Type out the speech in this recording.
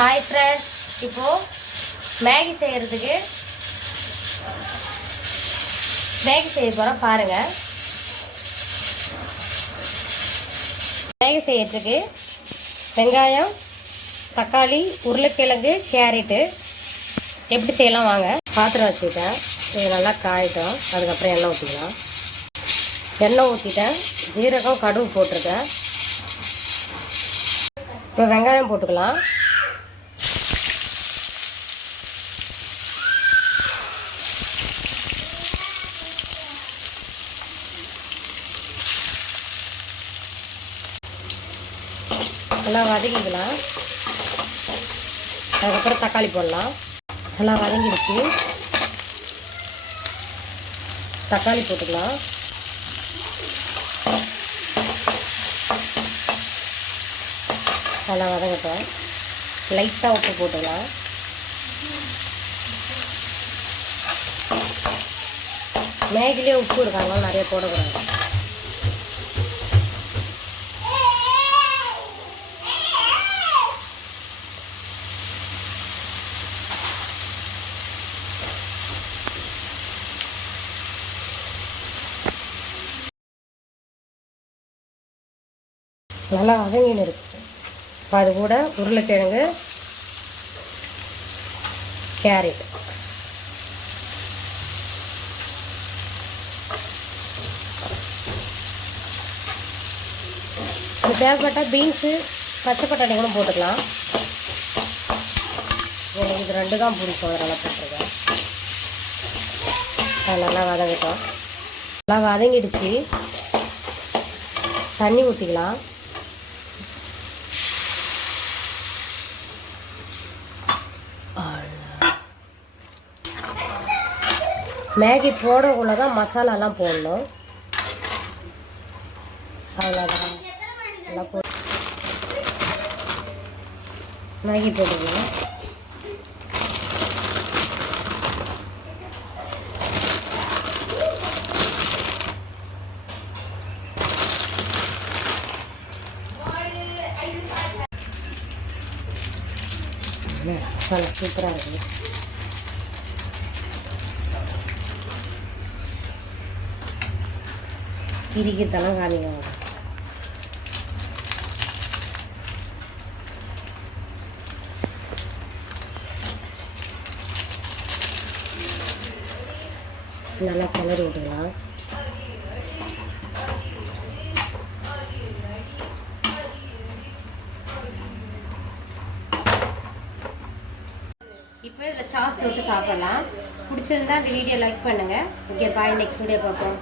Hi friends, இப்போது Maggi செய்கிறதுக்கு செய்ய போகிறோம் பாருங்கள். மேகி செய்கிறதுக்கு வெங்காயம், தக்காளி, உருளைக்கிழங்கு, கேரட்டு எப்படி செய்யலாம் வாங்க. பாத்திரம் வச்சுக்கிட்டேன், இது நல்லா காயட்டும். அதுக்கப்புறம் எண்ணெய் ஊற்றிக்கலாம். எண்ணெய் ஊற்றிட்டேன், ஜீரகம், கடுகு போட்டிருக்கேன். இப்போ வெங்காயம் போட்டுக்கலாம். நல்லா வதக்கிக்கலாம். அதுக்கப்புறம் தக்காளி போடலாம். நல்லா வதங்கிடுச்சு, தக்காளி போட்டுக்கலாம். நல்லா வதங்கட்டும். லைட்டாக உப்பு போட்டுக்கலாம். மேகிலே உப்பு இருக்காங்க, நிறைய போடக்கூடாது. நல்லா வதங்கின்னு இருக்கு. இப்போ அது கூட உருளைக்கிழங்கு, கேரட், தேவைப்பட்டால் பீன்ஸு, பச்சை பட்டாணிகளும் போட்டுக்கலாம். எனக்கு இது 2 தான் பிடிக்கும், அதனால் போட்டிருக்கேன். அது நல்லா வதங்கட்டும். நல்லா வதங்கிடுச்சு, தண்ணி ஊற்றிக்கலாம். மேகி போடக்குள்ள தான் மசாலாலாம் போடணும். அவ்வளோதான். நல்லா மேகி போட்டுக்கலாம். மசாலா சூப்பராக இருக்குது. பிரிக்கிறதெல்லாம் காமிங்க. நல்லா கிளறி விட்டுக்கலாம். இப்போ இதில் சாஸ் தொட்டு சாப்பிடலாம். பிடிச்சிருந்தா இந்த வீடியோ லைக் பண்ணுங்கள். ஓகே, பாய். நெக்ஸ்ட் வீடியோ பார்ப்போம்.